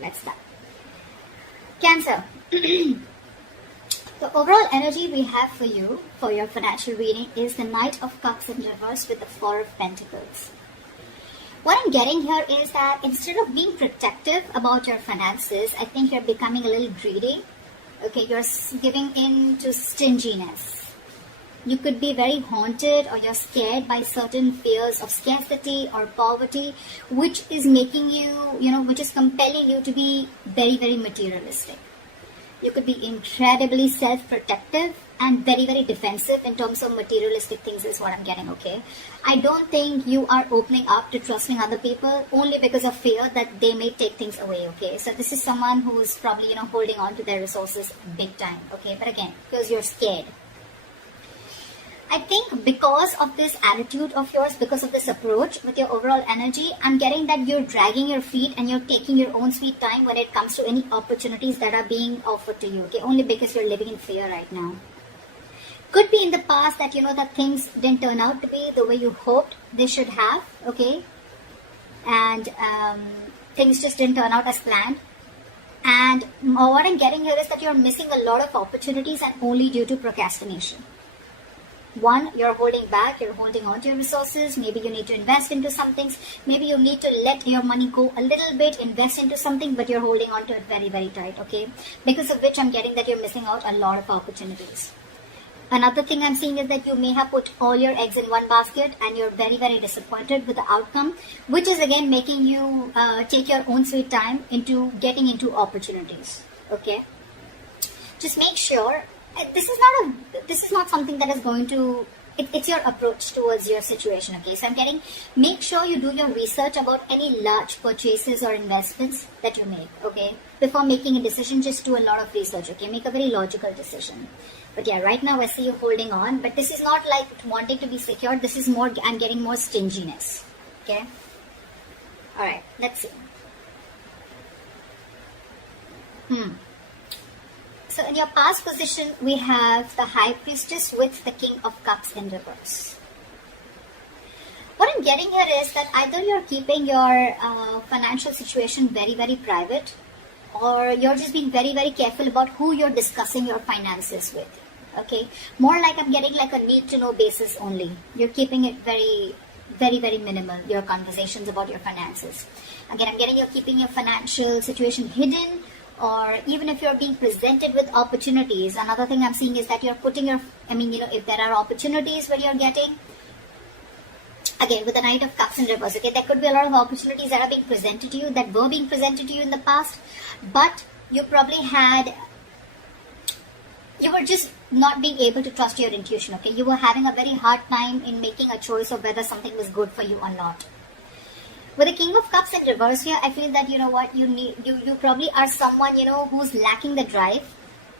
let's start. Cancer. The overall energy we have for you, for your financial reading, is the Knight of Cups in reverse with the Four of Pentacles. What I'm getting here is that instead of being protective about your finances, I think you're becoming a little greedy. Okay, you're giving in to stinginess. You could be very haunted, or you're scared by certain fears of scarcity or poverty, which is making you, which is compelling you to be very, very materialistic. You could be incredibly self-protective and very, very defensive in terms of materialistic things is what I'm getting, okay? I don't think you are opening up to trusting other people only because of fear that they may take things away, okay? So this is someone who's probably, holding on to their resources big time, okay? But again, because you're scared. I think because of this attitude of yours, because of this approach with your overall energy, I'm getting that you're dragging your feet and you're taking your own sweet time when it comes to any opportunities that are being offered to you, okay? Only because you're living in fear right now. Could be in the past that, that things didn't turn out to be the way you hoped they should have, okay? And things just didn't turn out as planned. And what I'm getting here is that you're missing a lot of opportunities and only due to procrastination. One, you're holding back, you're holding on to your resources. Maybe you need to invest into some things. Maybe you need to let your money go a little bit, invest into something, but you're holding on to it very, very tight, okay? Because of which I'm getting that you're missing out a lot of opportunities. Another thing I'm seeing is that you may have put all your eggs in one basket and you're very, very disappointed with the outcome, which is again making you take your own sweet time into getting into opportunities, okay? Just make sure this is not something that is going to, it's your approach towards your situation, okay? So I'm getting, make sure you do your research about any large purchases or investments that you make, okay? Before making a decision, just do a lot of research, okay? Make a very logical decision. But yeah, right now I see you holding on, but this is not like wanting to be secure. This is more, I'm getting more stinginess, okay? All right, let's see. So in your past position, we have the High Priestess with the King of Cups in reverse. What I'm getting here is that either you're keeping your financial situation very, very private, or you're just being very, very careful about who you're discussing your finances with, okay? More like I'm getting like a need-to-know basis only. You're keeping it very, very, very minimal, your conversations about your finances. Again, I'm getting you're keeping your financial situation hidden, or even if you're being presented with opportunities. Another thing I'm seeing is that you're putting your, if there are opportunities where you're getting, again, with the Knight of Cups in reverse, okay, there could be a lot of opportunities that are being presented to you, that were being presented to you in the past, but you probably you were just not being able to trust your intuition, okay? You were having a very hard time in making a choice of whether something was good for you or not. With the King of Cups in reverse here, I feel that, you probably are someone, who's lacking the drive,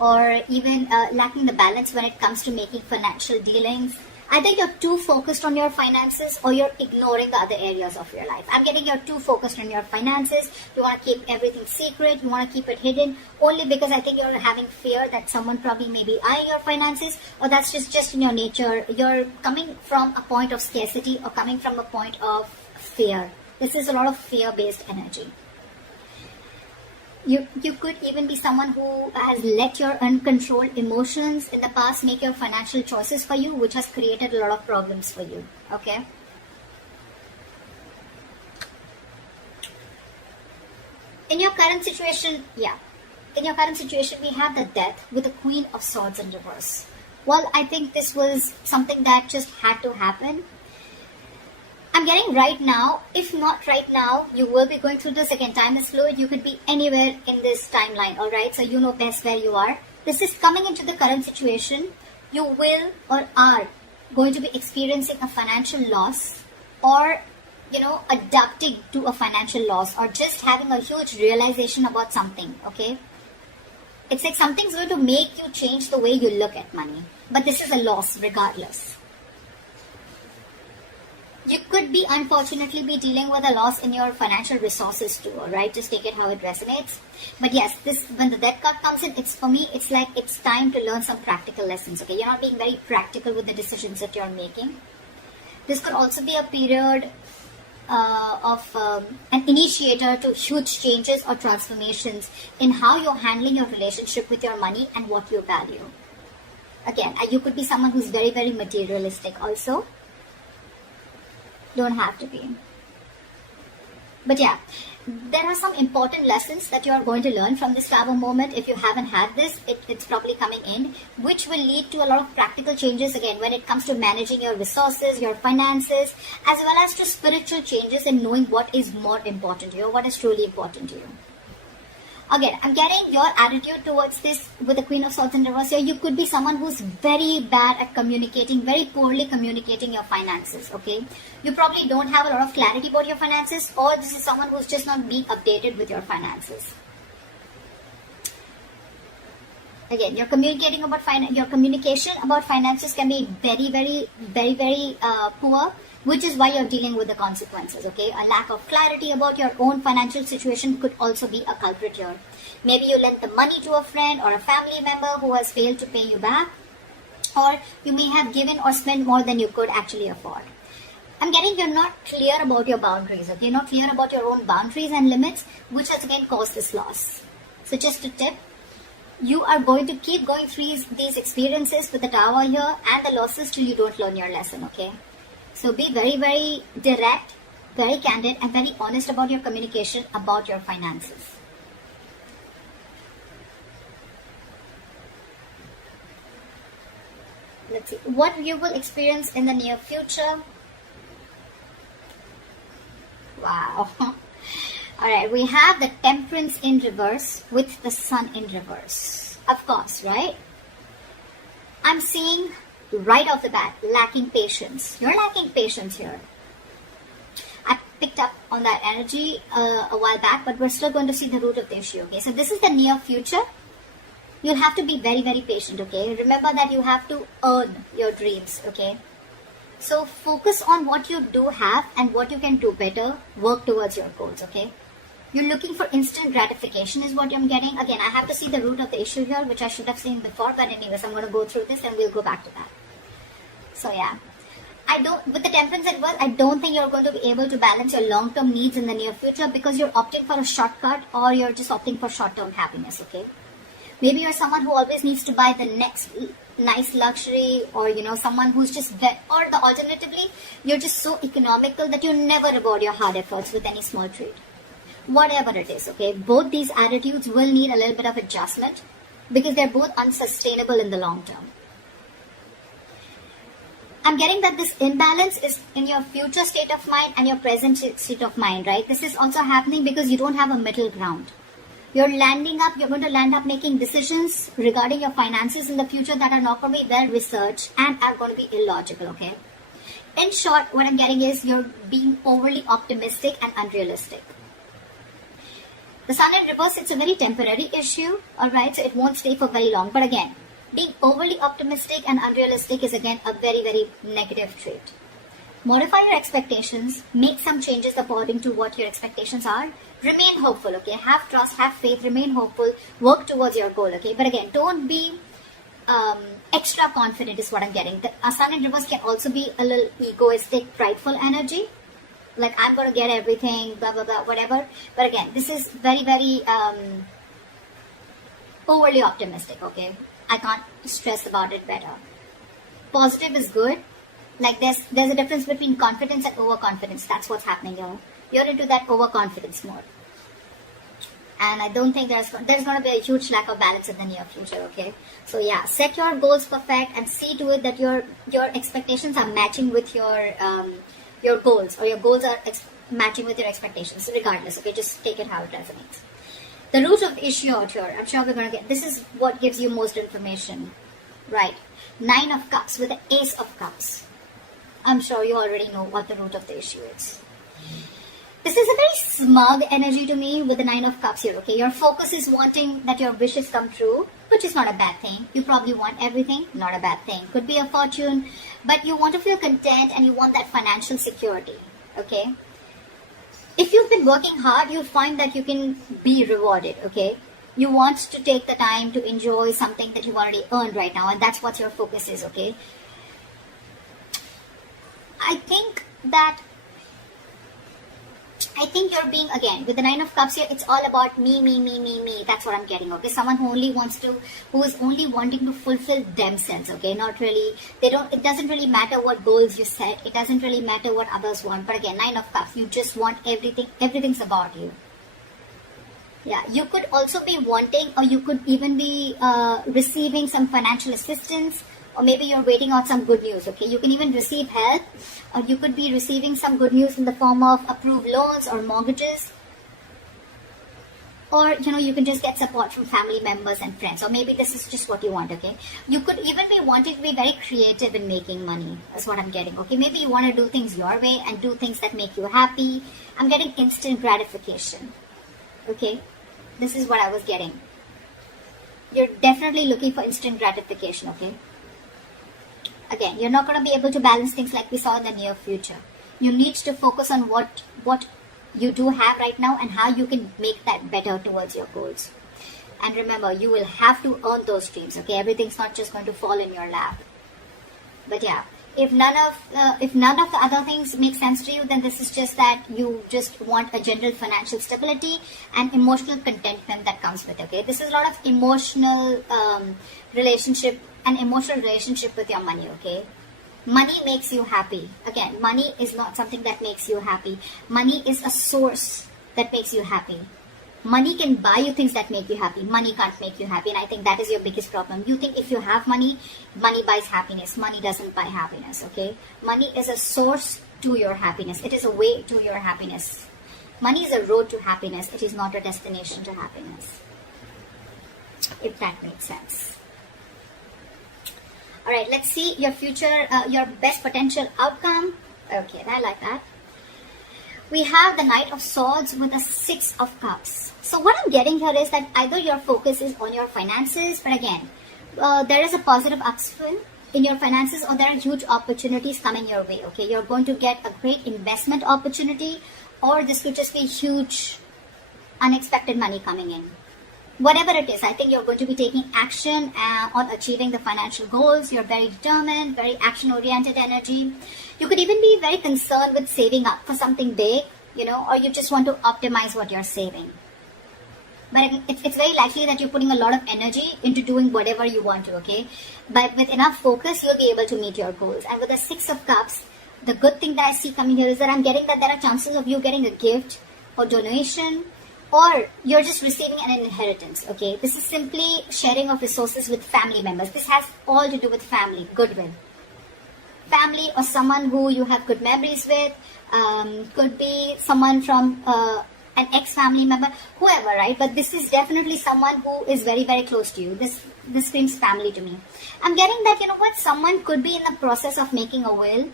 or even lacking the balance when it comes to making financial dealings. Either you're too focused on your finances, or you're ignoring the other areas of your life. I'm getting you're too focused on your finances. You want to keep everything secret. You want to keep it hidden, only because I think you're having fear that someone probably may be eyeing your finances, or that's just in your nature. You're coming from a point of scarcity, or coming from a point of fear. This is a lot of fear-based energy. You could even be someone who has let your uncontrolled emotions in the past make your financial choices for you, which has created a lot of problems for you, okay? In your current situation, we have the Death with the Queen of Swords in reverse. Well, I think this was something that just had to happen. I'm getting right now, if not right now, you will be going through this. Again, time is fluid. You could be anywhere in this timeline, all right? So you know best where you are. This is coming into the current situation. You will or are going to be experiencing a financial loss, or, adapting to a financial loss, or just having a huge realization about something, okay? It's like something's going to make you change the way you look at money. But this is a loss regardless. You could be, unfortunately, be dealing with a loss in your financial resources too, alright? Just take it how it resonates. But yes, when the Death card comes in, for me, it's like it's time to learn some practical lessons, okay? You're not being very practical with the decisions that you're making. This could also be a period an initiator to huge changes or transformations in how you're handling your relationship with your money and what you value. Again, you could be someone who's very, very materialistic also. Don't have to be. But yeah, there are some important lessons that you are going to learn from this travel moment. If you haven't had this, it's probably coming in, which will lead to a lot of practical changes again when it comes to managing your resources, your finances, as well as to spiritual changes in knowing what is more important to you, what is truly important to you. Again, I'm getting your attitude towards this with the Queen of Swords in reverse here. You could be someone who's very bad at communicating, very poorly communicating your finances, okay? You probably don't have a lot of clarity about your finances, or this is someone who's just not being updated with your finances. Again, your communication about finances can be very poor, which is why you're dealing with the consequences, okay? A lack of clarity about your own financial situation could also be a culprit here. Maybe you lent the money to a friend or a family member who has failed to pay you back, or you may have given or spent more than you could actually afford. I'm getting you're not clear about your boundaries, okay? You're not clear about your own boundaries and limits, which has again caused this loss. So just a tip, you are going to keep going through these experiences with the Tower here and the losses till you don't learn your lesson, okay? So be very, very direct, very candid, and very honest about your communication about your finances. Let's see what you will experience in the near future. Wow. Alright, we have the Temperance in reverse with the Sun in reverse. Of course, right? I'm seeing right off the bat, lacking patience. You're lacking patience here. I picked up on that energy a while back, but we're still going to see the root of the issue, okay? So this is the near future. You'll have to be very, very patient, okay? Remember that you have to earn your dreams, okay? So focus on what you do have and what you can do better. Work towards your goals, okay? You're looking for instant gratification is what I'm getting. Again, I have to see the root of the issue here, which I should have seen before. But anyways, I'm going to go through this and we'll go back to that. So yeah, with the Temperance at work, I don't think you're going to be able to balance your long-term needs in the near future because you're opting for a shortcut or you're just opting for short-term happiness, okay? Maybe you're someone who always needs to buy the next nice luxury, or someone who's just or the alternatively, you're just so economical that you never reward your hard efforts with any small treat. Whatever it is, okay? Both these attitudes will need a little bit of adjustment because they're both unsustainable in the long term. I'm getting that this imbalance is in your future state of mind and your present state of mind, right? This is also happening because you don't have a middle ground. You're going to land up making decisions regarding your finances in the future that are not going to be well researched and are going to be illogical, okay? In short, what I'm getting is you're being overly optimistic and unrealistic. The Sun in reverse, it's a very temporary issue, alright? So it won't stay for very long. But again, being overly optimistic and unrealistic is again a very, very negative trait. Modify your expectations, make some changes according to what your expectations are. Remain hopeful, okay? Have trust, have faith, remain hopeful, work towards your goal, okay? But again, don't be extra confident is what I'm getting. The Sun in reverse can also be a little egoistic, prideful energy. Like, I'm going to get everything, blah, blah, blah, whatever. But again, this is very, very overly optimistic, okay? I can't stress about it better. Positive is good. Like, there's a difference between confidence and overconfidence. That's what's happening here. You're into that overconfidence mode. And I don't think there's going to be a huge lack of balance in the near future, okay? So yeah, set your goals perfect and see to it that your expectations are matching with your goals, or your goals are matching with your expectations, regardless, okay? Just take it how it resonates. The root of the issue out here, I'm sure we're going to get, this is what gives you most information, right? 9 of Cups with the Ace of Cups. I'm sure you already know what the root of the issue is. This is a very smug energy to me with the 9 of Cups here, okay? Your focus is wanting that your wishes come true, which is not a bad thing. You probably want everything, not a bad thing. Could be a fortune, but you want to feel content and you want that financial security, okay? If you've been working hard, you'll find that you can be rewarded, okay? You want to take the time to enjoy something that you've already earned right now, and that's what your focus is, okay? I think that I think you're being, again, with the Nine of Cups here, it's all about me, me, me, me, me. That's what I'm getting, okay? Someone who who is only wanting to fulfill themselves, okay? Not really, it doesn't really matter what goals you set. It doesn't really matter what others want. But again, Nine of Cups, you just want everything's about you. Yeah, you could also be wanting, or you could even be receiving some financial assistance, or maybe you're waiting on some good news, okay? You can even receive help, or you could be receiving some good news in the form of approved loans or mortgages, or, you can just get support from family members and friends, or maybe this is just what you want, okay? You could even be wanting to be very creative in making money. That's what I'm getting, okay? Maybe you want to do things your way and do things that make you happy. I'm getting instant gratification, okay? This is what I was getting. You're definitely looking for instant gratification, okay? Again, you're not going to be able to balance things like we saw in the near future. You need to focus on what you do have right now and how you can make that better towards your goals. And remember, you will have to earn those dreams, okay? Everything's not just going to fall in your lap. But yeah, if none of the other things make sense to you, then this is just that you just want a general financial stability and emotional contentment that comes with it, okay? This is a lot of emotional relationship with your money, okay? Money makes you happy. Again, money is not something that makes you happy. Money is a source that makes you happy. Money can buy you things that make you happy. Money can't make you happy. And I think that is your biggest problem. You think if you have money, money buys happiness. Money doesn't buy happiness, okay? Money is a source to your happiness. It is a way to your happiness. Money is a road to happiness. It is not a destination to happiness. If that makes sense. Alright, let's see your future, your best potential outcome. Okay, I like that. We have the Knight of Swords with the Six of Cups. So what I'm getting here is that either your focus is on your finances, but again, there is a positive upswing in your finances, or there are huge opportunities coming your way, okay? You're going to get a great investment opportunity, or this could just be huge unexpected money coming in. Whatever it is, I think you're going to be taking action on achieving the financial goals. You're very determined, very action-oriented energy. You could even be very concerned with saving up for something big, or you just want to optimize what you're saving. But it's very likely that you're putting a lot of energy into doing whatever you want to, okay? But with enough focus, you'll be able to meet your goals. And with the Six of Cups, the good thing that I see coming here is that I'm getting that there are chances of you getting a gift or donation, or you're just receiving an inheritance, okay? This is simply sharing of resources with family members. This has all to do with family, goodwill. Family or someone who you have good memories with, could be someone from an ex-family member, whoever, right? But this is definitely someone who is very, very close to you. This screams family to me. I'm getting that, someone could be in the process of making a will.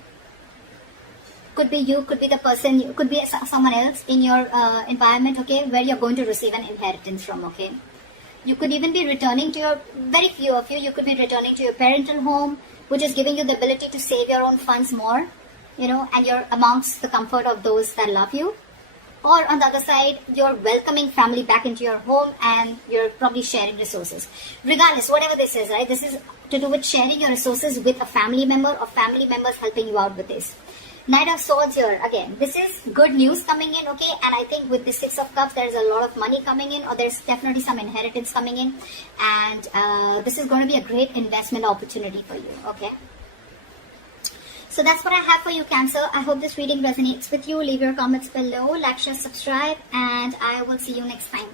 Could be you, could be the person, could be someone else in your environment, okay, where you're going to receive an inheritance from, okay. You could even be returning to very few of you could be returning to your parental home, which is giving you the ability to save your own funds more, and you're amongst the comfort of those that love you. Or on the other side, you're welcoming family back into your home and you're probably sharing resources. Regardless, whatever this is, right, this is to do with sharing your resources with a family member or family members helping you out with this. Knight of Swords here, again, this is good news coming in, okay? And I think with the Six of Cups, there's a lot of money coming in, or there's definitely some inheritance coming in. And this is going to be a great investment opportunity for you, okay? So that's what I have for you, Cancer. I hope this reading resonates with you. Leave your comments below, like, share, subscribe, and I will see you next time.